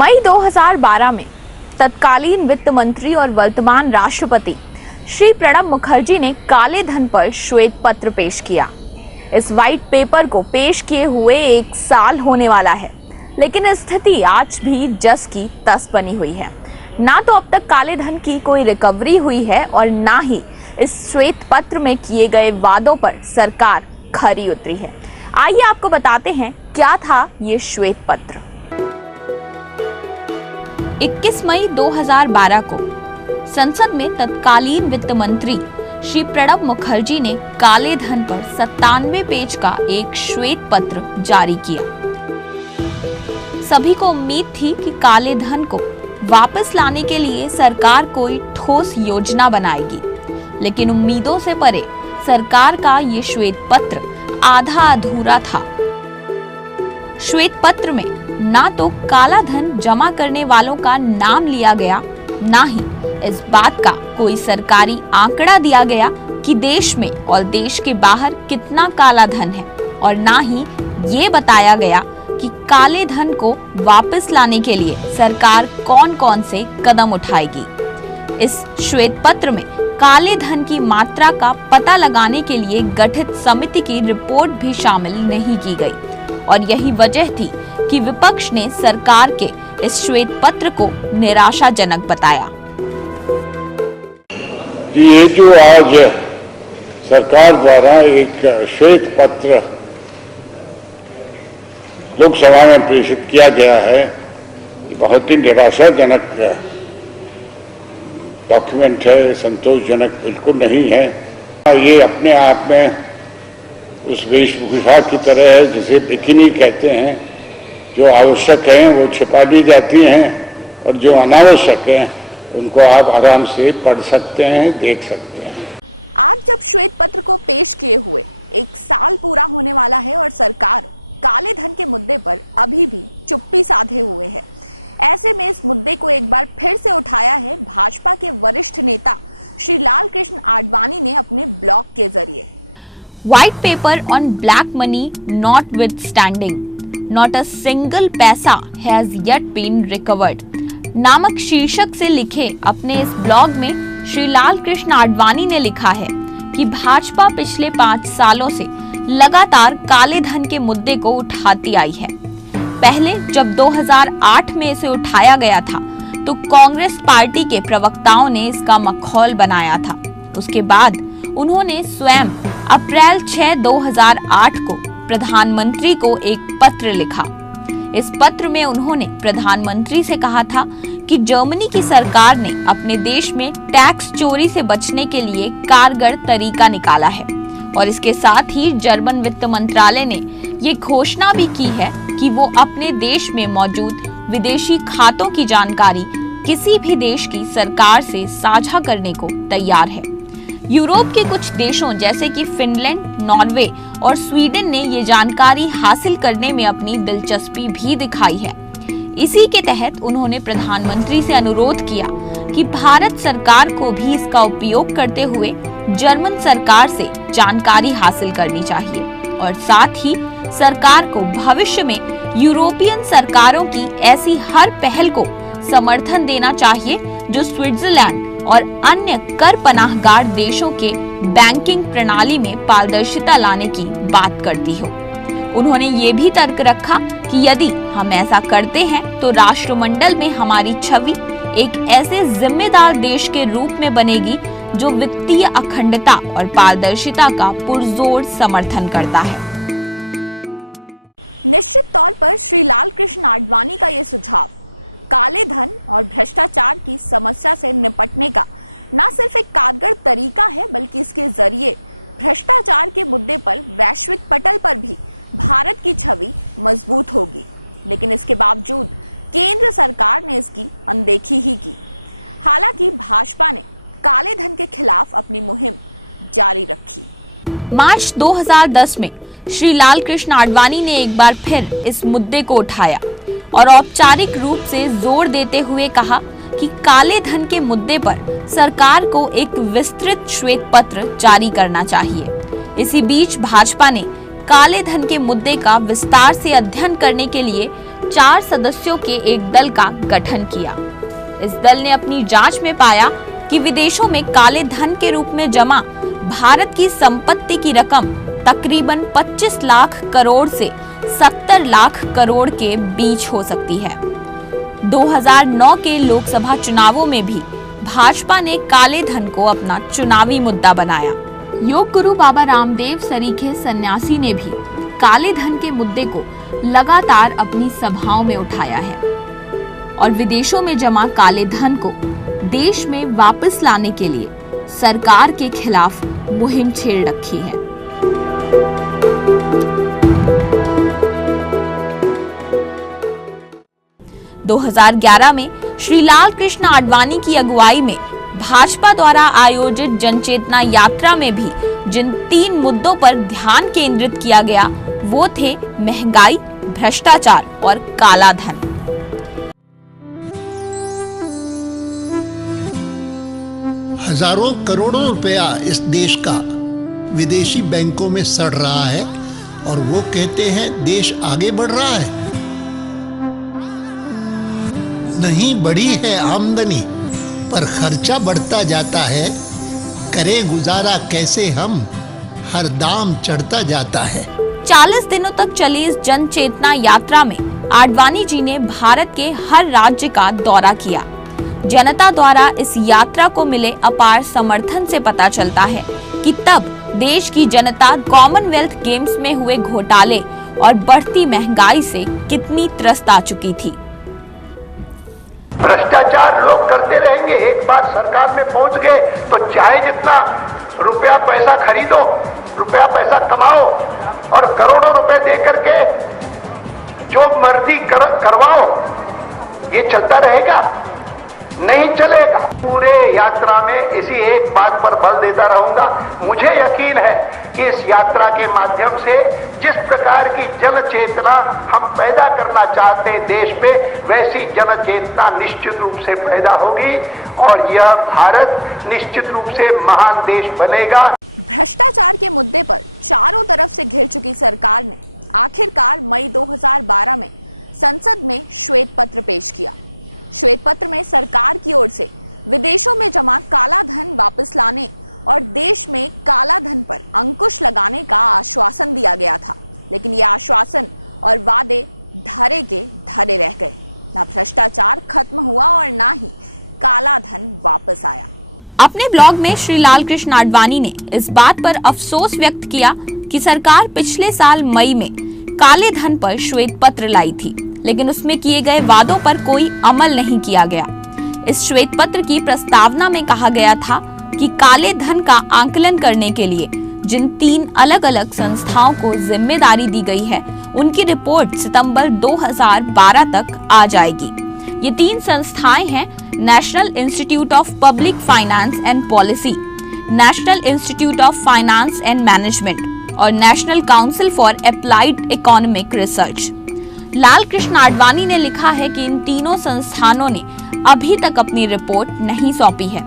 मई 2012 में तत्कालीन वित्त मंत्री और वर्तमान राष्ट्रपति श्री प्रणब मुखर्जी ने काले धन पर श्वेत पत्र पेश किया। इस व्हाइट पेपर को पेश किए हुए 1 साल होने वाला है, लेकिन स्थिति आज भी जस की तस बनी हुई है। ना तो अब तक काले धन की कोई रिकवरी हुई है और ना ही इस श्वेत पत्र में किए गए वादों पर सरकार खरी उतरी है। आइए आपको बताते हैं क्या था ये श्वेत पत्र। 21 मई 2012 को संसद में तत्कालीन वित्त मंत्री श्री प्रणब मुखर्जी ने काले धन पर 97 पेज का एक श्वेत पत्र जारी किया। सभी को उम्मीद थी कि काले धन को वापस लाने के लिए सरकार कोई ठोस योजना बनाएगी, लेकिन उम्मीदों से परे सरकार का ये श्वेत पत्र आधा अधूरा था। श्वेत पत्र में ना तो काला धन जमा करने वालों का नाम लिया गया, ना ही इस बात का कोई सरकारी आंकड़ा दिया गया कि देश में और देश के बाहर कितना काला धन है, और ना ही ये बताया गया कि काले धन को वापस लाने के लिए सरकार कौन कौन से कदम उठाएगी। इस श्वेत पत्र में काले धन की मात्रा का पता लगाने के लिए गठित समिति की रिपोर्ट भी शामिल नहीं की गई, और यही वजह थी कि विपक्ष ने सरकार के इस श्वेत पत्र को निराशाजनक बताया। ये जो आज सरकार द्वारा एक श्वेत पत्र लोकसभा में प्रेषित किया गया है, बहुत ही निराशाजनक डॉक्यूमेंट है, संतोषजनक बिल्कुल नहीं है। ये अपने आप में उस वेशभूषा की तरह है जिसे बिकिनी कहते हैं। जो आवश्यक है वो छिपा दी जाती हैं और जो अनावश्यक है उनको आप आराम से पढ़ सकते हैं, देख सकते हैं। आज जब श्वेत पत्र को पेश किए हुए 1 साल पूरा होने वाला है और सरकार काले धन के मुद्दे पर अभी भी चुप्पी साधे हुए है, ऐसे में इस मुद्दे को एक बार फिर से उठाया है भाजपा के वरिष्ठ नेता श्री लाल कृष्ण आडवाणी ने अपने ब्लॉग के जरिए। White paper on black money not withstanding, not a single पैसा हैज येट बीन रिकवर्ड नामक शीर्षक से लिखे अपने इस ब्लॉग में श्री लाल कृष्ण आडवाणी ने लिखा है कि भाजपा पिछले 5 सालों से लगातार काले धन के मुद्दे को उठाती आई है। पहले जब 2008 में इसे उठाया गया था तो कांग्रेस पार्टी के प्रवक्ताओं ने इसका मखौल बनाया था। उसके बाद उन्होंने स्वयं अप्रैल 6, 2008 को प्रधानमंत्री को एक पत्र लिखा। इस पत्र में उन्होंने प्रधानमंत्री से कहा था कि जर्मनी की सरकार ने अपने देश में टैक्स चोरी से बचने के लिए कारगर तरीका निकाला है, और इसके साथ ही जर्मन वित्त मंत्रालय ने ये घोषणा भी की है कि वो अपने देश में मौजूद विदेशी खातों की जानकारी किसी भी देश की सरकार से साझा करने को तैयार है। यूरोप के कुछ देशों जैसे कि फिनलैंड, नॉर्वे और स्वीडन ने ये जानकारी हासिल करने में अपनी दिलचस्पी भी दिखाई है। इसी के तहत उन्होंने प्रधानमंत्री से अनुरोध किया कि भारत सरकार को भी इसका उपयोग करते हुए जर्मन सरकार से जानकारी हासिल करनी चाहिए, और साथ ही सरकार को भविष्य में यूरोपियन सरकारों की ऐसी हर पहल को समर्थन देना चाहिए जो स्विट्जरलैंड और अन्य कर पनाहगार देशों के बैंकिंग प्रणाली में पारदर्शिता लाने की बात करती हो। उन्होंने ये भी तर्क रखा कि यदि हम ऐसा करते हैं तो राष्ट्रमंडल में हमारी छवि एक ऐसे जिम्मेदार देश के रूप में बनेगी जो वित्तीय अखंडता और पारदर्शिता का पुरजोर समर्थन करता है। निश्चित तौर पर श्री लाल कृष्ण आडवाणी का ये सुझाव काले धन और भ्रष्टाचार की समस्या से निपटने का न सिर्फ एक कारगर तरीका है, बल्कि इसके जरिए भ्रष्टाचार के मुद्दे पर वैश्विक पटल पर भी भारत की छवि मजबूत होगी। लेकिन इसके बावजूद केंद्र सरकार ने इसकी अनदेखी ही की। हालांकि भाजपा ने काले धन के खिलाफ अपनी मुहिम जारी रखी। मार्च 2010 में श्री लाल कृष्ण आडवाणी ने एक बार फिर इस मुद्दे को उठाया और औपचारिक रूप से जोर देते हुए कहा कि काले धन के मुद्दे पर सरकार को एक विस्तृत श्वेत पत्र जारी करना चाहिए। इसी बीच भाजपा ने काले धन के मुद्दे का विस्तार से अध्ययन करने के लिए 4 सदस्यों के एक दल का गठन किया। इस दल ने अपनी जांच में पाया कि विदेशों में काले धन के रूप में जमा भारत की संपत्ति की रकम तकरीबन 25 लाख करोड़ से 70 लाख करोड़ के बीच हो सकती है। 2009 के लोकसभा चुनावों में भी भाजपा ने काले धन को अपना चुनावी मुद्दा बनाया। योग गुरु बाबा रामदेव सरीखे सन्यासी ने भी काले धन के मुद्दे को लगातार अपनी सभाओं में उठाया है और विदेशों में जमा काले धन को देश में वापस लाने के लिए सरकार के खिलाफ मुहिम छेड़ रखी है। दो 2011 में श्री लाल कृष्ण आडवाणी की अगुवाई में भाजपा द्वारा आयोजित जनचेतना यात्रा में भी जिन 3 मुद्दों पर ध्यान केंद्रित किया गया वो थे महंगाई, भ्रष्टाचार और काला धन। हजारों करोड़ों रुपया इस देश का विदेशी बैंकों में सड़ रहा है और वो कहते हैं देश आगे बढ़ रहा है। नहीं बढ़ी है आमदनी पर खर्चा बढ़ता जाता है, करें गुजारा कैसे हम, हर दाम चढ़ता जाता है। 40 दिनों तक चली इस जन चेतना यात्रा में आडवाणी जी ने भारत के हर राज्य का दौरा किया। जनता द्वारा इस यात्रा को मिले अपार समर्थन से पता चलता है कि तब देश की जनता कॉमनवेल्थ गेम्स में हुए घोटाले और बढ़ती महंगाई से कितनी त्रस्त आ चुकी थी। भ्रष्टाचार लोग करते रहेंगे, एक बार सरकार में पहुंच गए तो चाहे जितना रुपया पैसा खरीदो, रुपया पैसा कमाओ और करोड़ों रुपए दे करके जो मर्जी करवाओ, ये चलता रहेगा? नहीं चलेगा। पूरे यात्रा में इसी एक बात पर बल देता रहूंगा। मुझे यकीन है कि इस यात्रा के माध्यम से जिस प्रकार की जन चेतना हम पैदा करना चाहते हैं देश में, वैसी जन चेतना निश्चित रूप से पैदा होगी और यह भारत निश्चित रूप से महान देश बनेगा। भ्रष्टाचार के मुद्दे पर चारों तरफ से घिर चुकी सरकार ने आखिरकार मई 2012 में संसद में श्वेत पत्र पेश किया। श्वेत पत्र में सरकार की ओर से विदेशों में जमा काला धन वापस लाने और देश में काला धन पर अंकुश लगाने का आश्वासन दिया गया था, लेकिन ये आश्वासन और वादे धरे के धरे रह गए। ना भ्रष्टाचार खत्म हुआ और ना ही काला धन वापस आया। अपने ब्लॉग में श्री लाल कृष्ण आडवाणी ने इस बात पर अफसोस व्यक्त किया कि सरकार पिछले साल मई में काले धन पर श्वेत पत्र लाई थी, लेकिन उसमें किए गए वादों पर कोई अमल नहीं किया गया। इस श्वेत पत्र की प्रस्तावना में कहा गया था कि काले धन का आकलन करने के लिए जिन 3 अलग अलग संस्थाओं को जिम्मेदारी दी गई है, उनकी रिपोर्ट सितंबर 2012 तक आ जाएगी। ये 3 संस्थाएं हैं National Institute of Public Finance and Policy, National Institute of Finance and Management और National Council for Applied Economic Research. Lal Krishna Advani ने लिखा है कि इन तीनों संस्थानों ने अभी तक अपनी रिपोर्ट नहीं सौंपी है।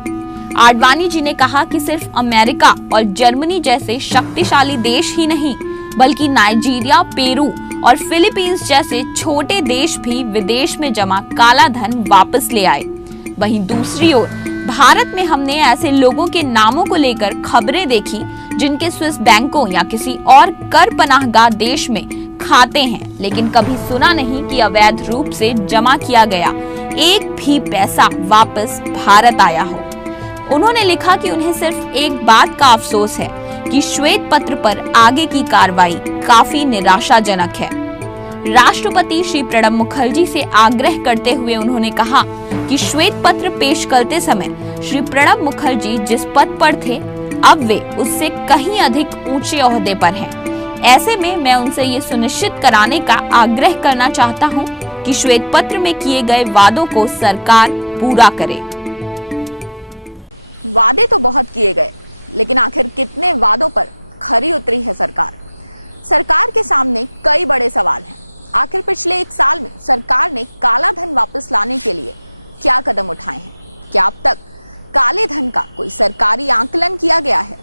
आडवाणी जी ने कहा कि सिर्फ अमेरिका और जर्मनी जैसे शक्तिशाली देश ही नहीं, बल्कि नाइजीरिया, पेरू और फिलीपींस जैसे छोटे देश भी विदेश में जमा काला धन वापस ले आए। वहीं दूसरी ओर भारत में हमने ऐसे लोगों के नामों को लेकर खबरें देखी जिनके स्विस बैंकों या किसी और कर पनाहगाह देश में खाते हैं, लेकिन कभी सुना नहीं कि अवैध रूप से जमा किया गया एक भी पैसा वापस भारत आया हो। उन्होंने लिखा कि उन्हें सिर्फ एक बात का अफसोस है कि श्वेत पत्र पर आगे की कार्रवाई काफी निराशाजनक है। राष्ट्रपति श्री प्रणब मुखर्जी से आग्रह करते हुए उन्होंने कहा कि श्वेत पत्र पेश करते समय श्री प्रणब मुखर्जी जिस पद पर थे, अब वे उससे कहीं अधिक ऊंचे ओहदे पर हैं। ऐसे में मैं उनसे ये सुनिश्चित कराने का आग्रह करना चाहता हूं कि श्वेत पत्र में किए गए वादों को सरकार पूरा करे। वादे तो बहुत किए गए, लेकिन आखिर कितने वादों पर खरी उतरी है सरकार? सरकार के सामने कई बड़े सवाल हैं। आखिर पिछले 1 साल में सरकार ने काला धन वापस लाने के लिए क्या कदम उठाए हैं? क्या अब तक काले धन का कोई सरकारी आकलन किया गया है?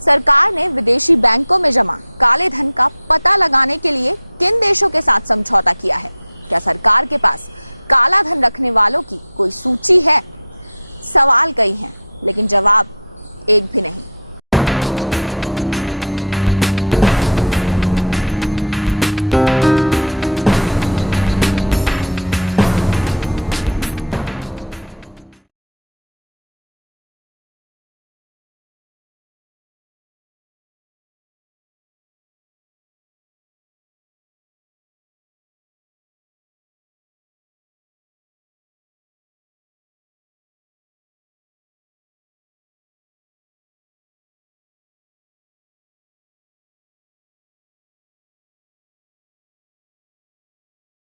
सरकार ने विदेशी बैंकों में जमा काले धन का पता लगाने के लिए किन देशों के साथ समझौता किया है? क्या सरकार के पास काला धन रखने वालों की कोई सूची है? सवाल कई हैं, लेकिन जवाब एक भी नहीं।